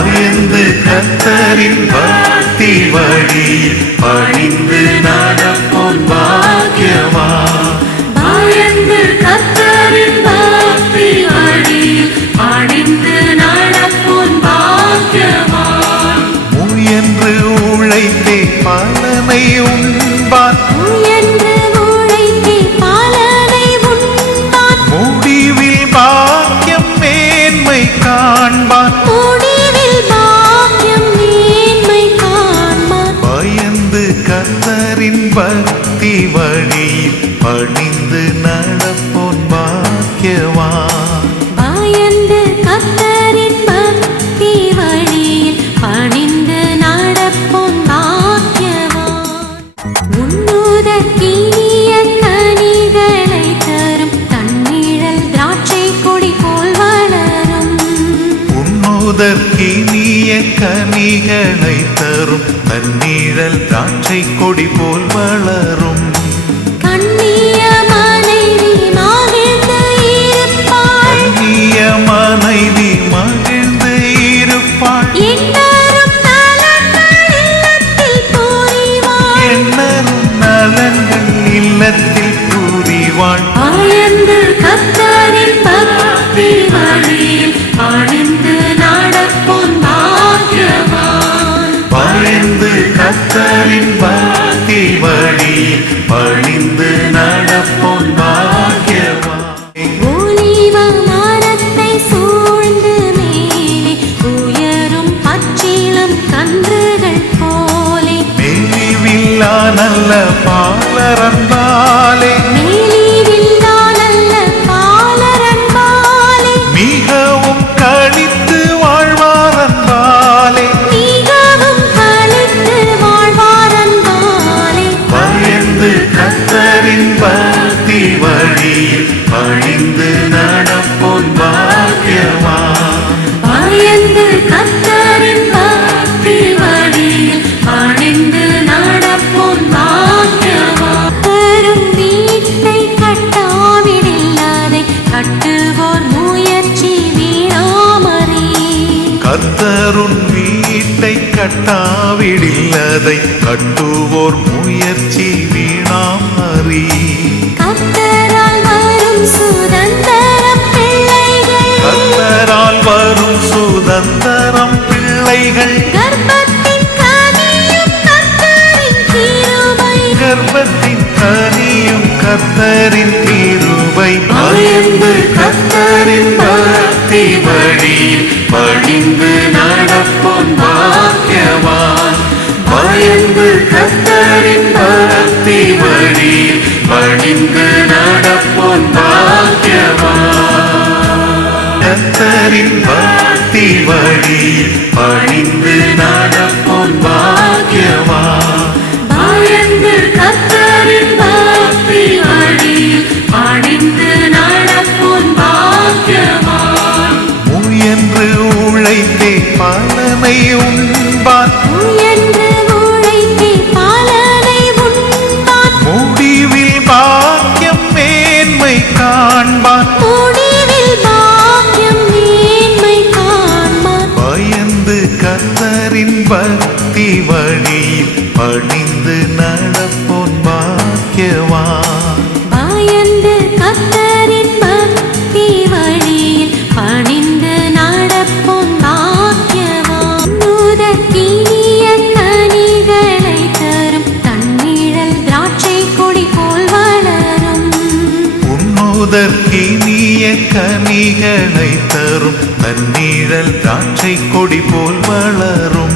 பயந்து கர்த்தரின் பக்தி வழியில் பணிந்து நடப்போன் பாக்கியவான். பயந்து கர்த்தரின் பக்தி வழியில் பணிந்து நடப்போன் பாக்கியவான். முயன்று உழைத்தே பலனை உண்பான். முயன்று உழைத்தே பலனை உண்பான். முடிவில் பாக்கியம் மேன்மை காண்பான். முடிவில் பாக்கியம் மேன்மை காண்பான். பயந்து கர்த்தரின் பக்தி வழியில் பணிந்து நடப்போன் பாக்கியவான். பயந்து கர்த்தரின் பக்தி வழியில் பணிந்து நடப்போன் பாக்கியவான். உண்ணுதற்கினிய கனிகளை தரும் தன்னிழல் திராட்சை கொடி போல் வளரும். உண்ணுதற்கினிய கனிகளை தரும் தன்னிழல் திராட்சை கொடி போல் வளரும். கண்ணிய மனைவி மகிழ்ந்து இருப்பாள். கண்ணிய மனைவி மகிழ்ந்து இருப்பாள். எண்ணரும் நலன்கள் இல்லத்தில் புரிவாள். எண்ணரும் நலன்கள் இல்லத்தில் புரிவாள். பயந்து கர்த்தரின் பக்தி வழியில் பணிந்து நடப்போன் பாக்கியவான். பயந்து கர்த்தரின் பக்தி வழியில் பணிந்து நடப்போன் பாக்கியவான். ஒலிவ மரத்தை சூழ்ந்து மேலே உயரும் பச்சிளம் கன்றுகள் போலே. மெலிவில்லா நல்ல பாலரன்பாலே மேலிவில்லா நல்ல பாலரன்பாலே. மிகவும் களித்து வாழ்வாரன்பாலே. மிகவும் களித்து வாழ்வாரன்பாலே. பயந்து கர்த்தரின் பக்தி வழியில் பணிந்து நடப்போன் பாக்கியவான். பயந்து கர்த்தரின் பக்தி வழியில் பணிந்து நடப்போன் பாக்கியவான். தரும் வீட்டை கட்டாவிடில் அதை கட்டுவோர் முயற்சி வீணாமறி. கர்த்தருன் வீட்டை கட்டாவிடில் அதை கட்டுவோர் முயற்சி வீணாம் அறி. கர்த்தரால் வரும் சுதந்திரம் பிள்ளைகள். கர்த்தரால் வரும் சுதந்திரம் பிள்ளைகள். கர்ப்பத்தின் கனியும் கர்த்தரின் கிருபை. கர்ப்பத்தின் கனியும் கர்த்தரின் கிருபை. பயந்து கர்த்தரின் பக்தி வழியில் பணிந்து நடப்போன் பாக்கியவான். பயந்து கர்த்தரின் பக்தி வழியில் பணிந்து நடப்போன் பாக்கியவான். கர்த்தரின் பக்தி வழியில் பணிந்து நடப்போன் பாக்கியவான். பயந்து கர்த்தரின் பக்தி வழியில் பணிந்து நடப்போன் பாக்கியவான். முயன்று உழைத்தே பலனை உண்பான். முயன்று உழைத்தே பலனை உண்பான். முடிவில் பாக்கியம் மேன்மை காண்பான். முடிவில் பாக்கியம் மேன்மை காண்பான். பயந்து கர்த்தரின் பக்தி வழியில் பணிந்து நடப்போன் பாக்கியவான். பயந்து கர்த்தரின் பக்தி வழியில் பணிந்து நடப்போன் பாக்கியவான். உண்ணுதற்கினிய கனிகளை தரும் தன்னிழல் திராட்சை கொடி போல் வளரும். உண்ணுதற்கினிய கனிகளை தரும் தன்னிழல் திராட்சை கொடி போல் வளரும்.